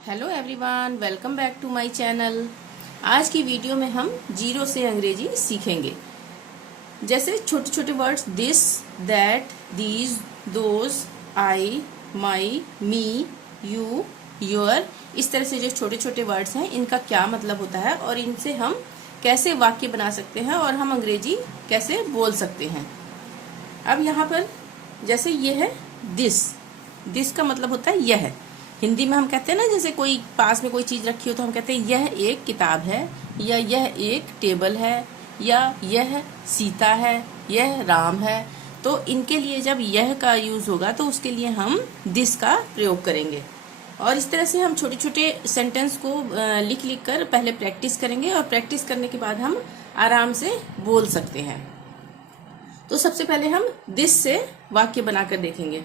Hello everyone, welcome back to my channel. आज की video में हम जीरो से अंग्रेजी सीखेंगे। जैसे छोटे छोटे words this, that, these, those, I, my, me, you, your, इस तरह से जो छोटे छोटे वर्ड्स हैं इनका क्या मतलब होता है और इनसे हम कैसे वाक्य बना सकते हैं और हम अंग्रेजी कैसे बोल सकते हैं। अब यहाँ पर जैसे ये है दिस का मतलब होता है यह। हिंदी में हम कहते हैं ना, जैसे कोई पास में कोई चीज रखी हो तो हम कहते हैं यह एक किताब है, या यह एक टेबल है, या यह सीता है, यह राम है। तो इनके लिए जब यह का यूज होगा तो उसके लिए हम दिस का प्रयोग करेंगे। और इस तरह से हम छोटे छोटे सेंटेंस को लिख लिख कर पहले प्रैक्टिस करेंगे और प्रैक्टिस करने के बाद हम आराम से बोल सकते हैं। तो सबसे पहले हम दिस से वाक्य बनाकर देखेंगे।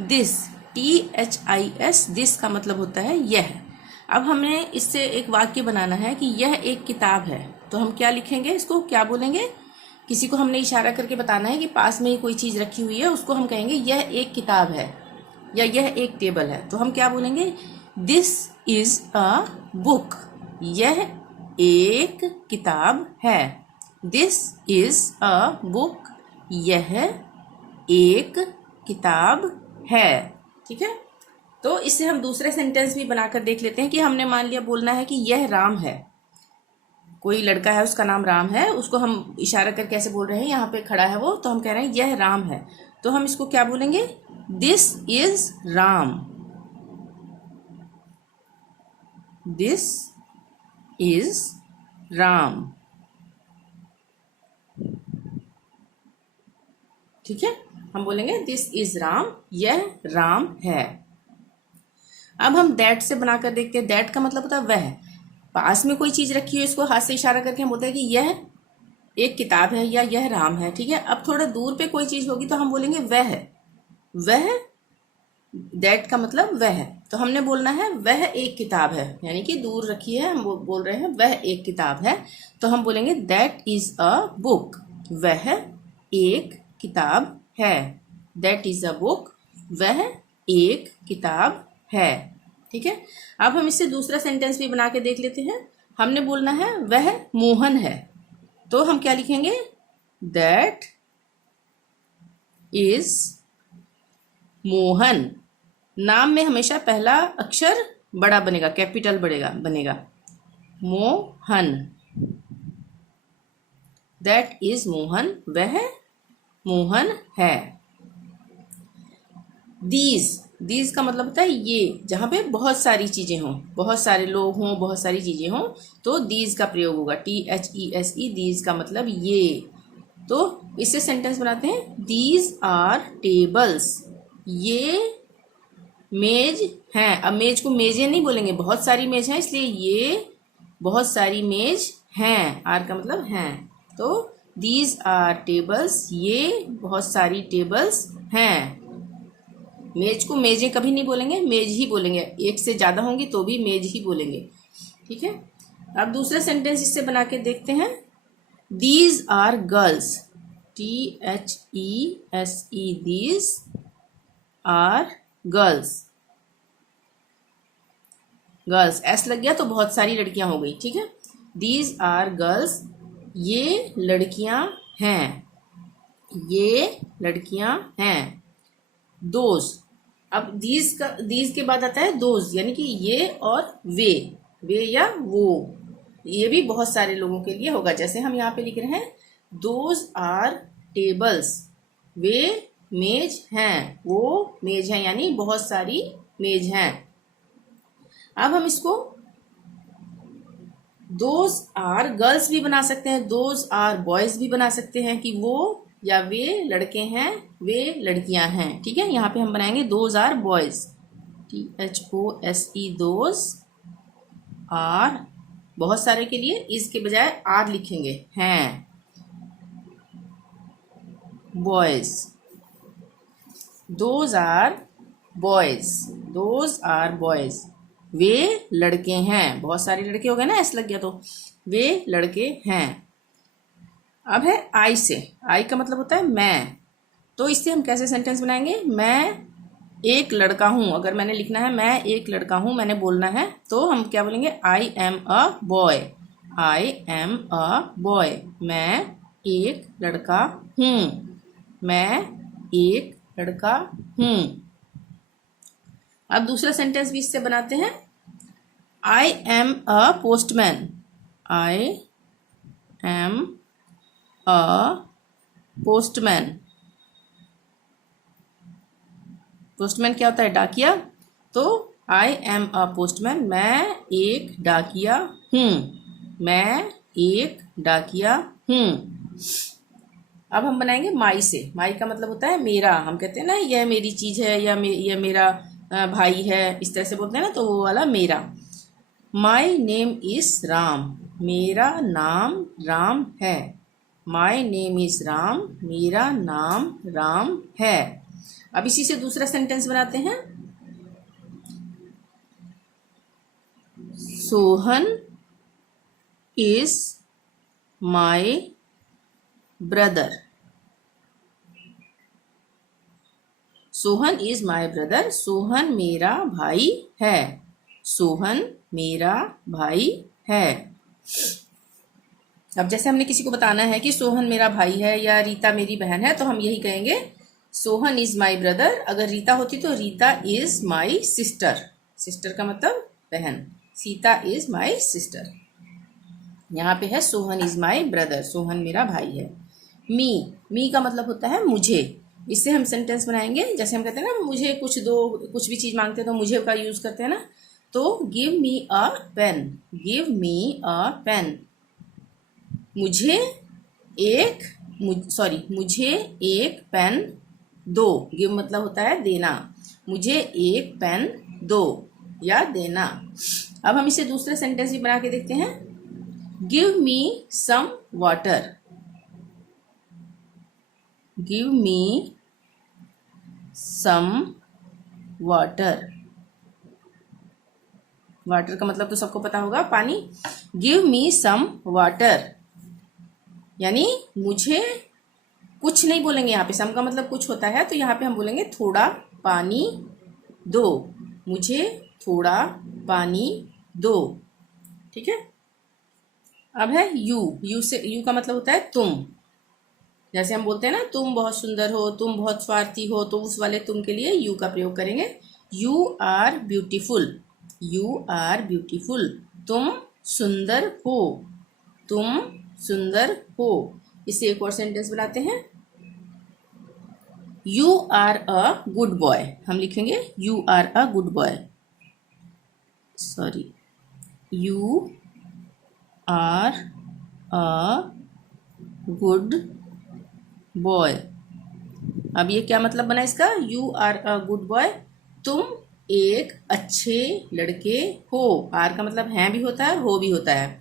दिस, THIS, दिस का मतलब होता है यह। अब हमें इससे एक वाक्य बनाना है कि यह एक किताब है। तो हम क्या लिखेंगे, इसको क्या बोलेंगे? किसी को हमने इशारा करके बताना है कि पास में ही कोई चीज रखी हुई है, उसको हम कहेंगे यह एक किताब है या यह एक टेबल है। तो हम क्या बोलेंगे? दिस इज अ बुक, यह एक किताब है। दिस इज अ बुक, यह एक किताब है। ठीक है। तो इससे हम दूसरे सेंटेंस भी बनाकर देख लेते हैं कि हमने मान लिया बोलना है कि यह राम है। कोई लड़का है, उसका नाम राम है, उसको हम इशारा करके ऐसे बोल रहे हैं, यहाँ पे खड़ा है वो, तो हम कह रहे हैं यह राम है। तो हम इसको क्या बोलेंगे? This is Ram, this is Ram. ठीक है, हम बोलेंगे दिस इज राम, यह राम है। अब हम दैट से बनाकर देखते हैं। दैट का मतलब होता है वह। पास में कोई चीज रखी हो, इसको हाथ से इशारा करके हम बोलते हैं कि यह एक किताब है या यह राम है। ठीक है। अब थोड़ा दूर पे कोई चीज होगी तो हम बोलेंगे वह। दैट का मतलब वह। तो हमने बोलना है वह एक किताब है, यानी कि दूर रखी है, हम बोल रहे हैं वह एक किताब है। तो हम बोलेंगे दैट इज अ बुक, वह एक किताब है। दैट इज अ बुक, वह एक किताब है। ठीक है। अब हम इससे दूसरा सेंटेंस भी बना के देख लेते हैं। हमने बोलना है वह मोहन है। तो हम क्या लिखेंगे? That is Mohan. नाम में हमेशा पहला अक्षर बड़ा बनेगा, कैपिटल बनेगा। मोहन, दैट इज मोहन, वह मोहन है। दीज का मतलब होता है ये, जहां पे बहुत सारी चीजें हों, बहुत सारे लोग हों, बहुत सारी चीजें हों, तो दीज का प्रयोग होगा। THESE, दीज का मतलब ये। तो इससे सेंटेंस बनाते हैं। दीज आर टेबल्स, ये मेज हैं। अब मेज को मेजें नहीं बोलेंगे, बहुत सारी मेज हैं, इसलिए ये बहुत सारी मेज हैं। आर का मतलब हैं। तो दीज आर टेबल्स, ये बहुत सारी टेबल्स हैं। मेज को मेजें कभी नहीं बोलेंगे, मेज ही बोलेंगे। एक से ज्यादा होंगी तो भी मेज ही बोलेंगे। ठीक है। अब दूसरा सेंटेंस इससे बना के देखते हैं। These are girls, THESE, these are girls. Girls S लग गया तो बहुत सारी लड़कियां हो गई। ठीक है। दीज आर गर्ल्स, ये लड़कियां हैं, ये लड़कियां हैं। दोज, अब दीज के बाद आता है दोज, यानी कि ये और वे या वो। ये भी बहुत सारे लोगों के लिए होगा। जैसे हम यहाँ पे लिख रहे हैं दोज आर टेबल्स, वे मेज हैं, वो मेज हैं, यानी बहुत सारी मेज हैं। अब हम इसको दोज आर गर्ल्स भी बना सकते हैं, दोज आर बॉयज भी बना सकते हैं कि वो या वे लड़के हैं, वे लड़कियां हैं। ठीक है। यहाँ पे हम बनाएंगे those are boys, THOSE, those are, बहुत सारे के लिए इसके बजाय आर लिखेंगे, हैं, boys. Those are boys, those are boys, वे लड़के हैं। बहुत सारे लड़के हो गए ना, ऐसा लग गया तो वे लड़के हैं। अब है आई से। आई का मतलब होता है मैं। तो इससे हम कैसे सेंटेंस बनाएंगे? मैं एक लड़का हूँ, अगर मैंने लिखना है मैं एक लड़का हूँ, मैंने बोलना है तो हम क्या बोलेंगे, I am a boy. I am a boy, मैं एक लड़का हूँ। मैं एक लड़का हूँ। अब दूसरा सेंटेंस भी इससे बनाते हैं। I am a postman. I am a postman. Postman क्या होता है, डाकिया। तो आई एम अ पोस्टमैन, मैं एक डाकिया हूँ। मैं एक डाकिया हूँ। अब हम बनाएंगे माई से। माई का मतलब होता है मेरा। हम कहते हैं ना यह मेरी चीज है, या यह मेरा भाई है, इस तरह से बोलते हैं ना, तो वो वाला मेरा। My name is Ram. मेरा नाम राम है। माई नेम इज राम, मेरा नाम राम है। अब इसी से दूसरा सेंटेंस बनाते हैं। Sohan is my brother. Sohan is my brother, Sohan मेरा भाई है। सोहन मेरा भाई है। अब जैसे हमने किसी को बताना है कि सोहन मेरा भाई है या रीता मेरी बहन है, तो हम यही कहेंगे, सोहन इज माई ब्रदर। अगर रीता होती तो Rita is my sister. Sister का मतलब बहन। Sita is my sister. यहाँ पे है Sohan is my brother, Sohan मेरा भाई है। मी का मतलब होता है मुझे। इससे हम सेंटेंस बनाएंगे। जैसे हम कहते हैं ना मुझे कुछ दो, कुछ भी चीज मांगते हैं तो मुझे का यूज करते हैं ना। तो गिव मी अ पेन। गिव मी अ पेन। मुझे एक पेन दो। गिव मतलब होता है देना। मुझे एक पेन दो या देना। अब हम इसे दूसरे सेंटेंस भी बना के देखते हैं। Give me some water. Give me some water. Water का मतलब तो सबको पता होगा, पानी। गिव मी सम वाटर, यानी मुझे कुछ नहीं बोलेंगे यहाँ पे। सम का मतलब कुछ होता है, तो यहाँ पे हम बोलेंगे थोड़ा पानी दो। मुझे थोड़ा पानी दो। ठीक है। अब है यू का मतलब होता है तुम। जैसे हम बोलते हैं ना तुम बहुत सुंदर हो, तुम बहुत स्वार्थी हो, तो उस वाले तुम के लिए यू का प्रयोग करेंगे। You are beautiful. You are beautiful, तुम सुंदर हो। तुम सुंदर हो। इसे एक और सेंटेंस बनाते हैं। You are a good boy. हम लिखेंगे you are a good boy. Sorry, you are a good boy. अब ये क्या मतलब बना इसका, you are a good boy, तुम एक अच्छे लड़के हो। आर का मतलब हैं भी होता है, हो भी होता है।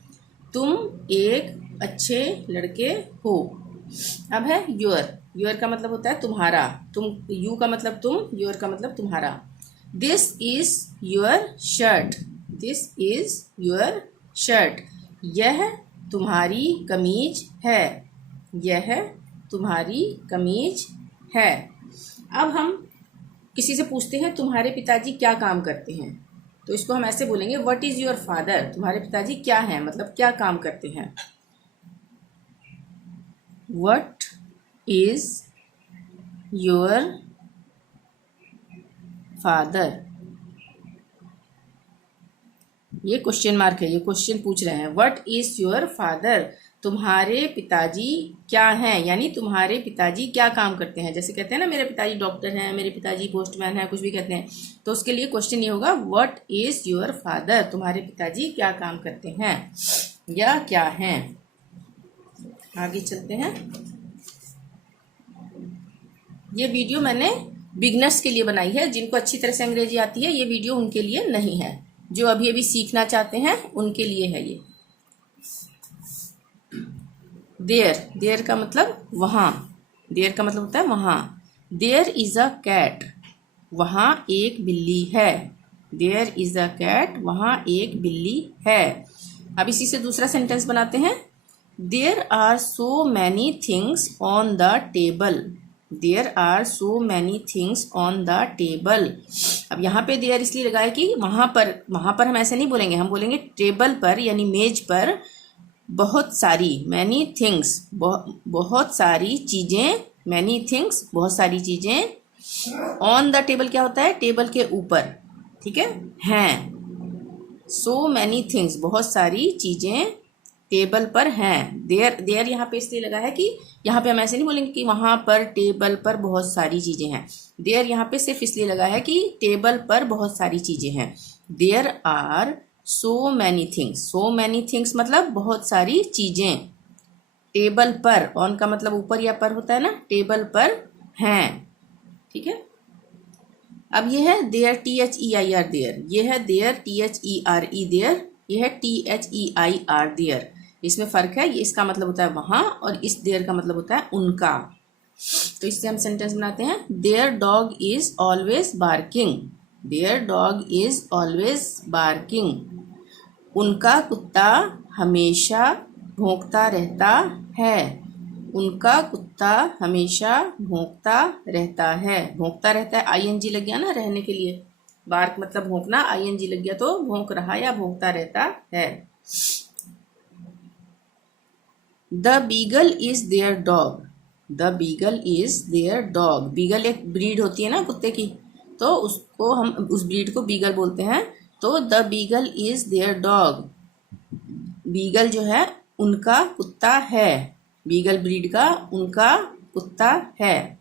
तुम एक अच्छे लड़के हो। अब है योर का मतलब होता है तुम्हारा। तुम, यू का मतलब तुम, योर का मतलब तुम्हारा। This is your shirt. This is your shirt, यह तुम्हारी कमीज है। यह तुम्हारी कमीज है। अब हम किसी से पूछते हैं तुम्हारे पिताजी क्या काम करते हैं, तो इसको हम ऐसे बोलेंगे, व्हाट इज योर फादर। तुम्हारे पिताजी क्या हैं, मतलब क्या काम करते हैं। What is your father. ये क्वेश्चन मार्क है, ये क्वेश्चन पूछ रहे हैं। व्हाट इज योर फादर, तुम्हारे पिताजी क्या हैं, यानी तुम्हारे पिताजी क्या काम करते हैं। जैसे कहते हैं ना मेरे पिताजी डॉक्टर हैं, मेरे पिताजी पोस्टमैन हैं, कुछ भी कहते हैं, तो उसके लिए क्वेश्चन ये होगा, व्हाट इज योर फादर, तुम्हारे पिताजी क्या काम करते हैं या क्या हैं। आगे चलते हैं। ये वीडियो मैंने बिगनर्स के लिए बनाई है, जिनको अच्छी तरह से अंग्रेजी आती है। ये वीडियो उनके लिए नहीं है, जो अभी अभी सीखना चाहते हैं उनके लिए है ये। देयर का मतलब वहाँ। देयर का मतलब होता है वहाँ। देयर इज अ कैट, वहाँ एक बिल्ली है। देयर इज अ कैट, वहाँ एक बिल्ली है। अब इसी से दूसरा सेंटेंस बनाते हैं। There are so many things on the table. There are so many things on the table. अब यहाँ पे देयर इसलिए लगा है कि वहाँ पर हम ऐसे नहीं बोलेंगे, हम बोलेंगे टेबल पर यानी मेज पर बहुत सारी, मैनी थिंग्स बहुत सारी चीज़ें, मैनी थिंग्स बहुत सारी चीज़ें। ऑन द टेबल क्या होता है, टेबल के ऊपर, ठीक है, हैं। सो मैनी थिंग्स बहुत सारी चीज़ें टेबल पर हैं। देयर यहाँ पे इसलिए लगा है कि यहाँ पे हम ऐसे नहीं बोलेंगे कि वहाँ पर टेबल पर बहुत सारी चीज़ें हैं। देयर यहाँ पे सिर्फ इसलिए लगा है कि टेबल पर बहुत सारी चीज़ें हैं। There are so many things, so many things मतलब बहुत सारी चीज़ें टेबल पर, ऑन का मतलब ऊपर या पर होता है ना, टेबल पर हैं, ठीक है। अब ये है देयर, THEIR देयर, ये है देयर THERE देयर, ये है THEIR देयर। इसमें फ़र्क है, ये इसका मतलब होता है वहाँ और इस देयर का मतलब होता है उनका। तो इससे हम सेंटेंस बनाते हैं, their dog is always barking, their dog is always barking. उनका कुत्ता हमेशा भौंकता रहता है, उनका कुत्ता हमेशा भौंकता रहता है। भौंकता रहता है ING लग गया ना रहने के लिए, बार्क मतलब भौंकना, ING लग गया तो भौंक रहा या भौंकता रहता है। The beagle is their dog, the beagle is their dog. Beagle एक ब्रीड होती है ना कुत्ते की, तो उसको हम उस ब्रीड को बीगल बोलते हैं। तो the beagle is their dog, beagle जो है उनका कुत्ता है, बीगल ब्रीड का उनका कुत्ता है।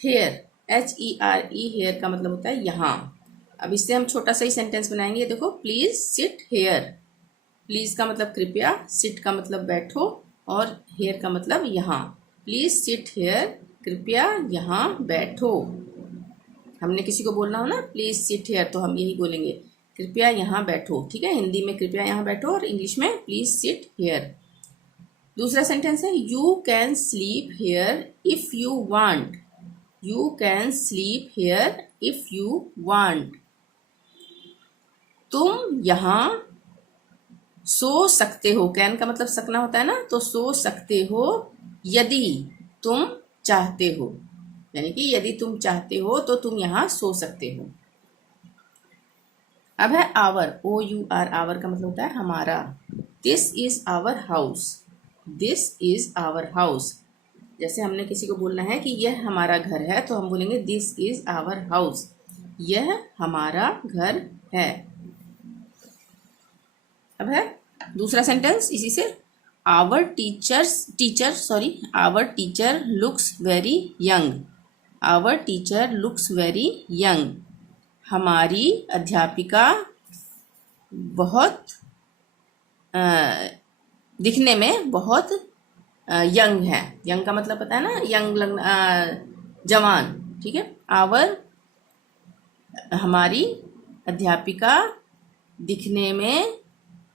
हेयर, HERE, हेयर का मतलब होता है यहाँ। अब इससे हम छोटा सा ही सेंटेंस बनाएंगे, देखो, प्लीज सिट हेयर। प्लीज का मतलब कृपया, सिट का मतलब बैठो और हेयर का मतलब यहाँ। प्लीज सिट हेयर, कृपया यहाँ बैठो। हमने किसी को बोलना हो ना प्लीज सिट हेयर, तो हम यही बोलेंगे, कृपया यहाँ बैठो, ठीक है। हिंदी में कृपया यहाँ बैठो और इंग्लिश में प्लीज सिट हेयर। दूसरा सेंटेंस है, you can sleep here if you want, you can sleep here if you want. तुम यहाँ सो सकते हो, कैन का मतलब सकना होता है ना, तो सो सकते हो यदि तुम चाहते हो, यानी कि यदि तुम चाहते हो तो तुम यहाँ सो सकते हो। अब है आवर, OUR, आवर का मतलब होता है हमारा। This is our house, this is our house. जैसे हमने किसी को बोलना है कि यह हमारा घर है, तो हम बोलेंगे दिस इज आवर हाउस, यह हमारा घर है। अब है दूसरा सेंटेंस इसी से, our teacher looks very young, our teacher looks very young. हमारी अध्यापिका बहुत दिखने में बहुत यंग है। यंग का मतलब पता है ना, यंग लगना, जवान, ठीक है। आवर, हमारी अध्यापिका दिखने में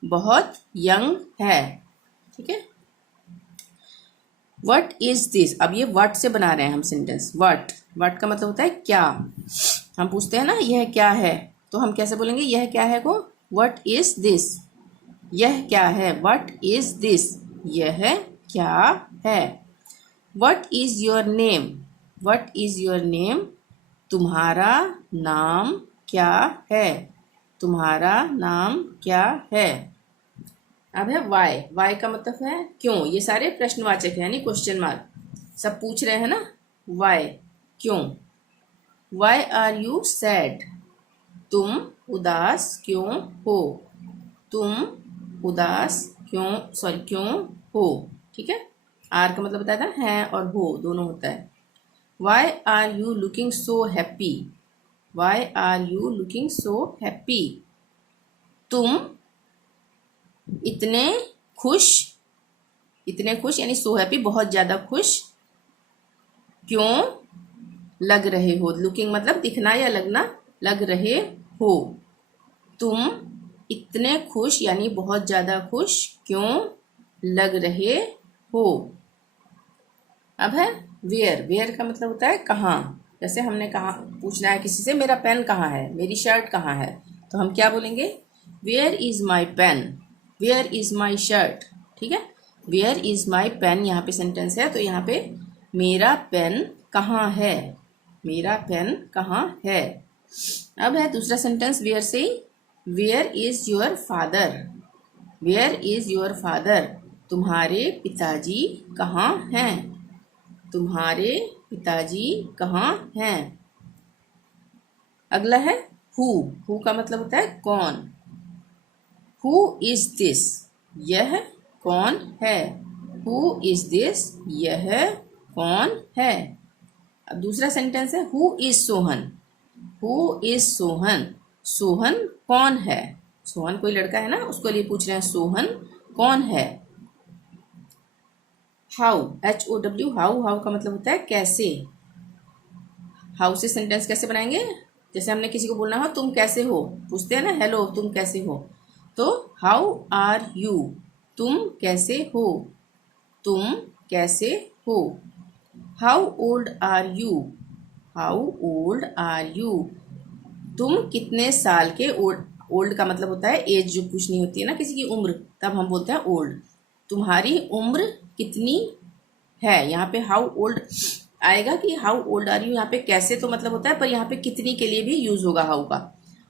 बहुत यंग है, ठीक है। व्हाट इज दिस, अब ये व्हाट से बना रहे हैं हम सेंटेंस। व्हाट का मतलब होता है क्या। हम पूछते हैं ना यह क्या है, तो हम कैसे बोलेंगे यह क्या है को, व्हाट इज दिस, यह क्या है, व्हाट इज दिस, यह क्या है। What is your name, what is your name, तुम्हारा नाम क्या है, तुम्हारा नाम क्या है। अब है वाई का मतलब है क्यों। ये सारे प्रश्नवाचक है यानी क्वेश्चन मार्क, सब पूछ रहे हैं ना, वाई क्यों। वाई आर यू सैड, तुम उदास क्यों हो, तुम उदास क्यों हो, ठीक है। आर का मतलब बताया था है और हो दोनों होता है। Why are you looking so happy, why are you looking so happy, तुम इतने खुश यानी सो हैप्पी बहुत ज़्यादा खुश क्यों लग रहे हो। लुकिंग मतलब दिखना या लगना, लग रहे हो। तुम इतने खुश यानी बहुत ज़्यादा खुश क्यों लग रहे हो। अब है वेयर का मतलब होता है कहाँ। जैसे हमने कहा पूछना है किसी से मेरा पेन कहाँ है, मेरी शर्ट कहाँ है, तो हम क्या बोलेंगे, where is my pen, where is my shirt, ठीक है। वेयर इज़ माई पेन यहाँ पे सेंटेंस है, तो यहाँ पे मेरा पेन कहाँ है, मेरा पेन कहाँ है। अब है दूसरा सेंटेंस वेयर से, where is your father, where is your father, तुम्हारे पिताजी कहाँ हैं, तुम्हारे पिताजी कहाँ हैं। अगला है हु का मतलब होता है कौन। हु इज दिस, यह कौन है, हु इज दिस, यह कौन है। अब दूसरा सेंटेंस है who is Sohan, who is Sohan, Sohan कौन है, सोहन कोई लड़का है ना, उसको लिए पूछ रहे हैं सोहन कौन है। हाउ, HOW, हाउ का मतलब होता है कैसे। हाउ से सेंटेंस कैसे बनाएंगे, जैसे हमने किसी को बोलना हो तुम कैसे हो, पूछते हैं ना हेलो तुम कैसे हो, तो हाउ आर यू, तुम कैसे हो, तुम कैसे हो। How old are you, how old are you, तुम कितने साल के। ओल्ड का मतलब होता है एज, जो पूछनी होती है ना किसी की उम्र, तब हम बोलते हैं ओल्ड। तुम्हारी उम्र कितनी है, यहाँ पे हाउ ओल्ड आएगा कि हाउ ओल्ड आर यू, यहाँ पे कैसे तो मतलब होता है, पर यहाँ पे कितनी के लिए भी यूज होगा हाउ का।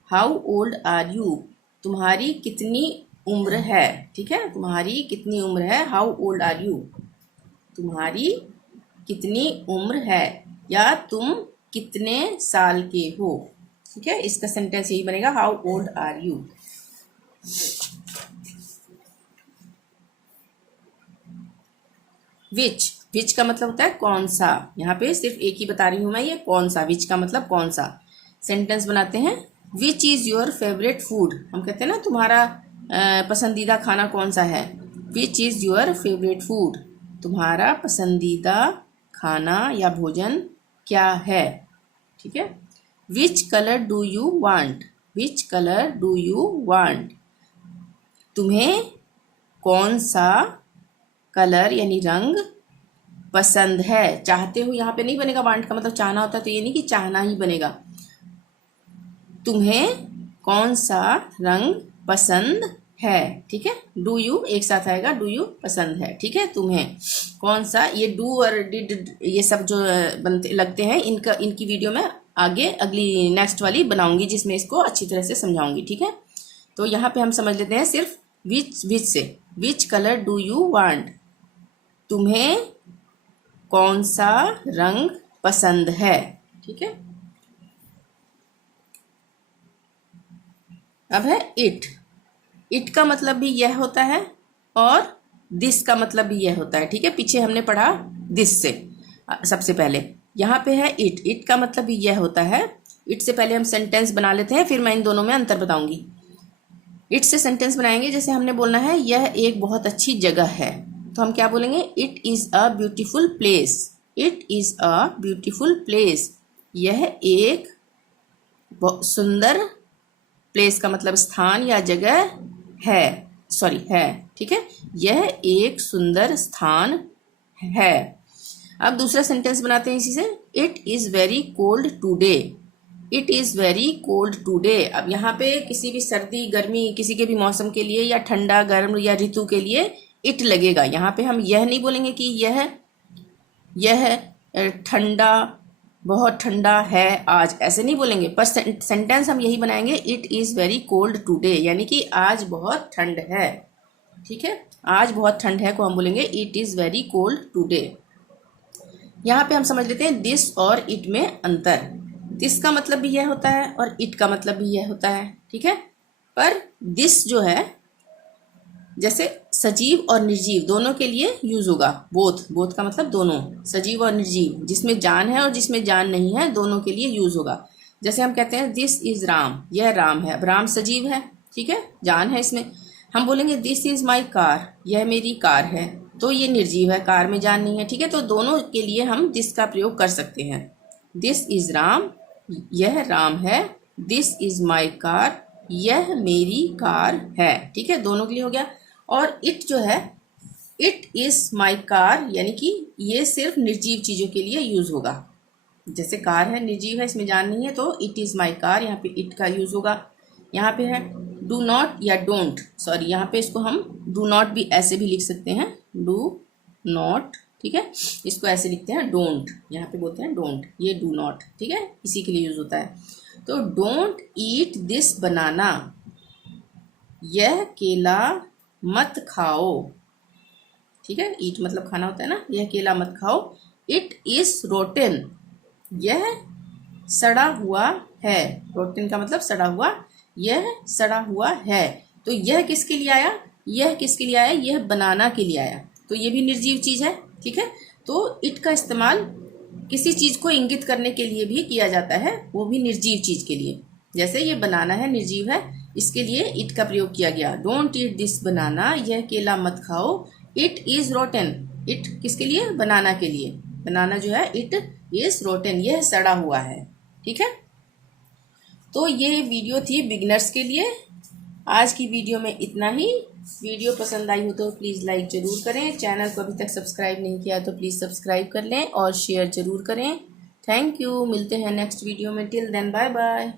हाउ ओल्ड आर यू, तुम्हारी कितनी उम्र है, ठीक है, तुम्हारी कितनी उम्र है, हाउ ओल्ड आर यू, तुम्हारी कितनी उम्र है, या तुम कितने साल के हो, ठीक है। इसका सेंटेंस यही बनेगा हाउ ओल्ड आर यू। विच का मतलब होता है कौन सा, यहाँ पे सिर्फ एक ही बता रही हूं मैं, ये कौन सा, विच का मतलब कौन सा। सेंटेंस बनाते हैं, which is your favourite food, हम कहते हैं ना तुम्हारा पसंदीदा खाना कौन सा है, which is your favourite food, तुम्हारा पसंदीदा खाना या भोजन क्या है, ठीक है। Which colour do you want, which colour do you want, तुम्हें कौन सा कलर यानी रंग पसंद है, चाहते हो यहाँ पे नहीं बनेगा, वांट का मतलब चाहना होता है, तो ये नहीं कि चाहना ही बनेगा। तुम्हें कौन सा रंग पसंद है, ठीक है। डू यू एक साथ आएगा, डू यू पसंद है, ठीक है। तुम्हें कौन सा, ये डू और डिड ये सब जो बनते लगते हैं, इनकी वीडियो में आगे अगली नेक्स्ट वाली बनाऊंगी, जिसमें इसको अच्छी तरह से समझाऊंगी, ठीक है। तो यहाँ पे हम समझ लेते हैं सिर्फ विच से, which colour do you want, तुम्हें कौन सा रंग पसंद है, ठीक है। अब है इट का मतलब भी यह होता है और दिस का मतलब भी यह होता है, ठीक है। पीछे हमने पढ़ा दिस से सबसे पहले, यहाँ पे है इट का मतलब भी यह होता है। इट से पहले हम सेंटेंस बना लेते हैं, फिर मैं इन दोनों में अंतर बताऊंगी। इट से सेंटेंस बनाएंगे, जैसे हमने बोलना है यह एक बहुत अच्छी जगह है, तो हम क्या बोलेंगे, it is a beautiful place, it is a beautiful place, यह एक सुंदर, प्लेस का मतलब स्थान या जगह है, सॉरी है, ठीक है, यह एक सुंदर स्थान है। अब दूसरा सेंटेंस बनाते हैं इसी से, it is very cold today, it is very cold today. अब यहाँ पे किसी भी सर्दी गर्मी किसी के भी मौसम के लिए, या ठंडा गर्म या ऋतु के लिए इट लगेगा। यहाँ पे हम यह नहीं बोलेंगे कि यह ठंडा, बहुत ठंडा है आज, ऐसे नहीं बोलेंगे, पर सेंटेंस हम यही बनाएंगे, it is very cold today, यानी कि आज बहुत ठंड है, ठीक है। आज बहुत ठंड है को हम बोलेंगे it is very cold today. यहाँ पे हम समझ लेते हैं दिस और इट में अंतर। दिस का मतलब भी यह होता है और इट का मतलब भी यह होता है, ठीक है। पर दिस जो है, जैसे सजीव और निर्जीव दोनों के लिए यूज होगा, बोथ का मतलब दोनों, सजीव और निर्जीव, जिसमें जान है और जिसमें जान नहीं है, दोनों के लिए यूज होगा। जैसे हम कहते हैं दिस इज राम, यह राम है, अब राम सजीव है, ठीक है, जान है इसमें। हम बोलेंगे दिस इज माई कार, यह मेरी कार है, तो ये निर्जीव है, कार में जान नहीं है, ठीक है। तो दोनों के लिए हम दिस का प्रयोग कर सकते हैं। दिस इज राम, यह राम है, दिस इज माई कार, यह मेरी कार है, ठीक है, दोनों के लिए हो गया। और इट जो है, इट इज माई कार, यानी कि ये सिर्फ निर्जीव चीजों के लिए यूज होगा। जैसे कार है, निर्जीव है, इसमें जान नहीं है, तो इट इज माई कार, यहाँ पे इट का यूज होगा। यहाँ पे है डू नॉट या डोंट, सॉरी यहाँ पे इसको हम डू नॉट भी ऐसे भी लिख सकते हैं, डू नॉट, ठीक है, इसको ऐसे लिखते हैं डोंट, यहाँ पे बोलते हैं डोंट, ये डू नॉट, ठीक है, इसी के लिए यूज होता है। तो डोंट ईट दिस बनाना, यह केला मत खाओ, ठीक है, ईट मतलब खाना होता है ना, यह केला मत खाओ। इट इज रोटेन, यह सड़ा हुआ है, रोटेन का मतलब सड़ा हुआ, यह सड़ा हुआ है। तो यह किसके लिए आया, यह किसके लिए आया, यह बनाना के लिए आया, तो ये भी निर्जीव चीज है, ठीक है। तो इट का इस्तेमाल किसी चीज को इंगित करने के लिए भी किया जाता है, वो भी निर्जीव चीज के लिए, जैसे ये बनाना है निर्जीव है, इसके लिए इट का प्रयोग किया गया। डोंट ईट दिस बनाना, यह केला मत खाओ। इट इज रोटेन, इट किसके लिए, बनाना के लिए, बनाना जो है इट इज रोटेन, यह सड़ा हुआ है, ठीक है। तो ये वीडियो थी बिगिनर्स के लिए। आज की वीडियो में इतना ही। वीडियो पसंद आई हो तो प्लीज़ लाइक ज़रूर करें, चैनल को अभी तक सब्सक्राइब नहीं किया तो प्लीज़ सब्सक्राइब कर लें और शेयर ज़रूर करें। थैंक यू, मिलते हैं नेक्स्ट वीडियो में, टिल देन बाय बाय।